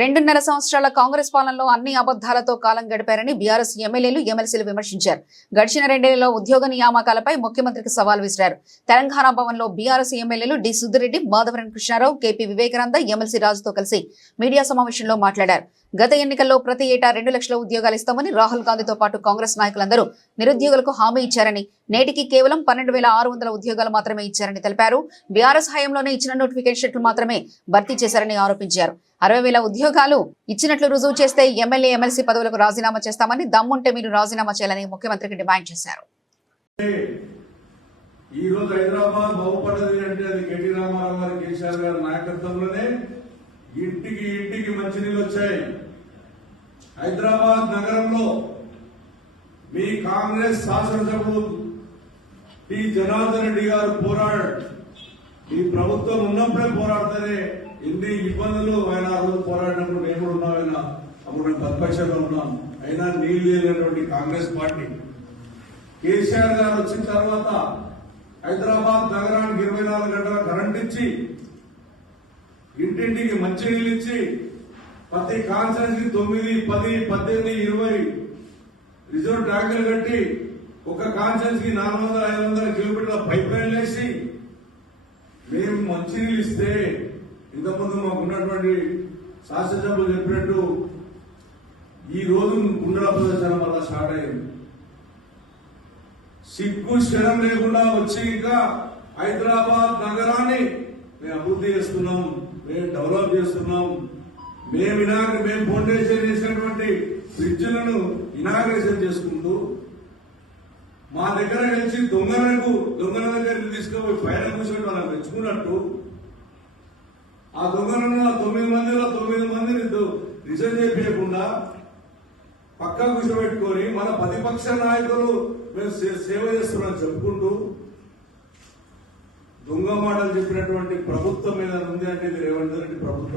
రెండున్నర సంవత్సరాల కాంగ్రెస్ పాలనలో అన్ని అబద్దాలతో కాలం గడిపారని బీఆర్ఎస్ ఎమ్మెల్యేలు ఎమ్మెల్సీలు విమర్శించారు. గడిచిన రెండేళ్లలో ఉద్యోగ నియామకాలపై ముఖ్యమంత్రికి సవాల్ విసిరారు. తెలంగాణ భవన్లో బీఆర్ఎస్ ఎమ్మెల్యేలు D Sudheer Reddy, Madhavaram Krishna Rao, KP Vivekananda, MLC రాజుతో కలిసి మీడియా సమావేశంలో మాట్లాడారు. గత ఎన్నికల్లో ప్రతి ఏటా 2 లక్షల ఉద్యోగాలు ఇస్తామని రాహుల్ గాంధీతో పాటు కాంగ్రెస్ నాయకులందరూ నిరుద్యోగులకు హామీ ఇచ్చారని, నేటికి కేవలం 12,600 ఉద్యోగాలు మాత్రమే ఇచ్చారని తెలిపారు. బీఆర్ఎస్ హయాంలోనే ఇచ్చిన నోటిఫికేషన్లు మాత్రమే భర్తీ చేశారని ఆరోపించారు. 60,000 ఉద్యోగాలు ఇచ్చినట్లు రుజువు చేస్తే ఎమ్మెల్యే, ఎమ్మెల్సీ పదవులకు రాజీనామా చేస్తామని, దమ్ముంటే మీరు రాజీనామా చేయాలని ముఖ్యమంత్రికి డిమాండ్ చేశారు. ఈ రోజు హైదరాబాద్ బాగుపడది అంటే అది కేటీ రామారావు గారు, కేసీఆర్ గారి నాయకత్వంలోనే ఇంటికి ఇంటికి మంచినీళ్ళు వచ్చాయి. హైదరాబాద్ నగరంలో మీ కాంగ్రెస్ శాసనసభ్యులు టి జనార్దన్ రెడ్డి గారు ఈ ప్రభుత్వం ఉన్నప్పుడే పోరాడితేనే ఎన్ని ఇబ్బందులు ఆయన ఆ రోజు పోరాడినప్పుడు నేను కూడా ఉన్నాం. అప్పుడు మేము ప్రతిపక్షంలో ఉన్నాం. అయినా నీళ్లు లేనటువంటి కాంగ్రెస్ పార్టీ కేసీఆర్ గారు వచ్చిన తర్వాత హైదరాబాద్ నగరానికి 24 గంటల కరెంట్ ఇచ్చి, ఇంటింటికి మంచినీళ్ళు ఇచ్చి, ప్రతి కాన్ఫరెన్స్ కి 9, 10, 18, 20 రిజర్వ్ ట్యాంకులు కట్టి, ఒక కాన్ఫరెన్స్ కి 400, 500 కిలోమీటర్ల పైప్ లైన్ వేసి మేము మంచినీళ్ళు ఇస్తే, ఇంతకుముందు మాకు ఉన్నటువంటి శాసనసభ్యులు చెప్పినట్టు ఈ రోజు కుండల ప్రదర్శన వల్ల స్టార్ట్ అయింది. సిగ్గు శరం లేకుండా వచ్చి ఇంకా హైదరాబాద్ నగరాన్ని మేము అభివృద్ధి చేస్తున్నాం, మేము డెవలప్ చేస్తున్నాం, మేము ఫౌండేషన్ చేసినటువంటి బ్రిడ్జ్లను ఇనాగ్రేషన్ చేసుకుంటూ మా దగ్గర కలిసి దొంగల దగ్గరికి తీసుకుపోయి పైన కూర్చొని వాళ్ళని మెచ్చుకున్నట్టు, ఆ దొంగలను 9 మందిలో 9 మందిని రిజైన్ చేయకుండా పక్క కూర్చోబెట్టుకొని మన ప్రతిపక్ష నాయకులు మేము సేవ చేస్తున్నాం చెప్పుకుంటూ దొంగ మాటలు చెప్పినటువంటి ప్రభుత్వం మీద ఉంది అంటే రేవంత్ రెడ్డి ప్రభుత్వం.